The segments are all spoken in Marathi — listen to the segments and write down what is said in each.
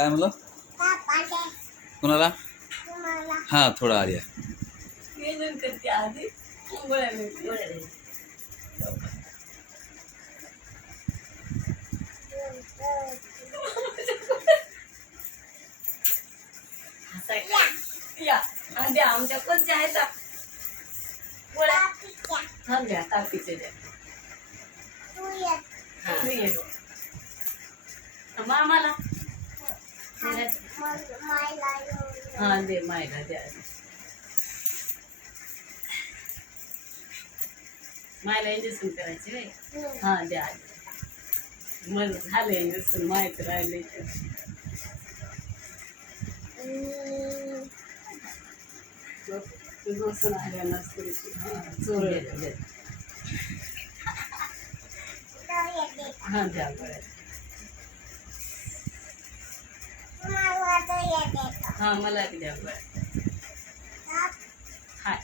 काय म्हणलं कुणाला? हा थोडा आर्या करते आधी गोळ्या या द्या आमच्या कोणत्या आहेत गोळ्या हा द्या तापीचे द्या मामाला हा दे मायला द्या मायला इंजेक्शन करायचे हा द्या मग झालं इंजेक्शन मायचं राहिले बसून आल्या नसते चोर हा द्या गोळ्या हा मला बी द्या गोळ्या हाय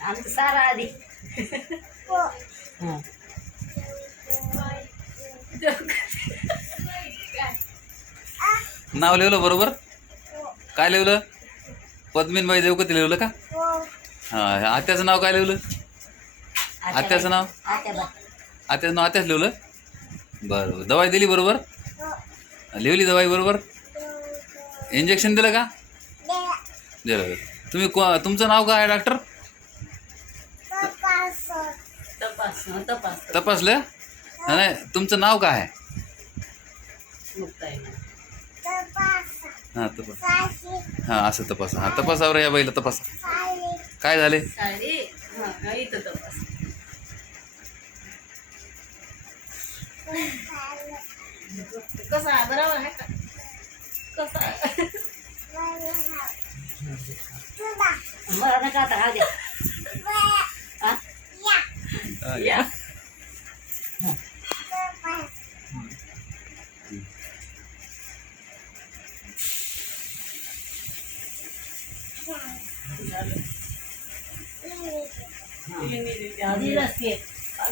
आमचं सारा आधी नाव लिहिलं बरोबर? काय लिहिलं? पद्मीनबाई देवकती लिहिलं का? हा आत्याचं नाव काय लिहिलं? आत्याचं नाव आत्याच लिहिलं. बरं दवाई दिली बरोबर? लिहिली दवाई बरोबर? इंजेक्शन दिलं का? दिलं. तुम्ही तुमचं नाव काय आहे डॉक्टर? तपासलं? नाही तुमचं नाव काय आहे? हां तपास हां असं तपासा हां तपासावर या बाईला तपासा काय झाले कसं आहे बरोबर आहे का कसं मला नका आता द्या या दिलंच ते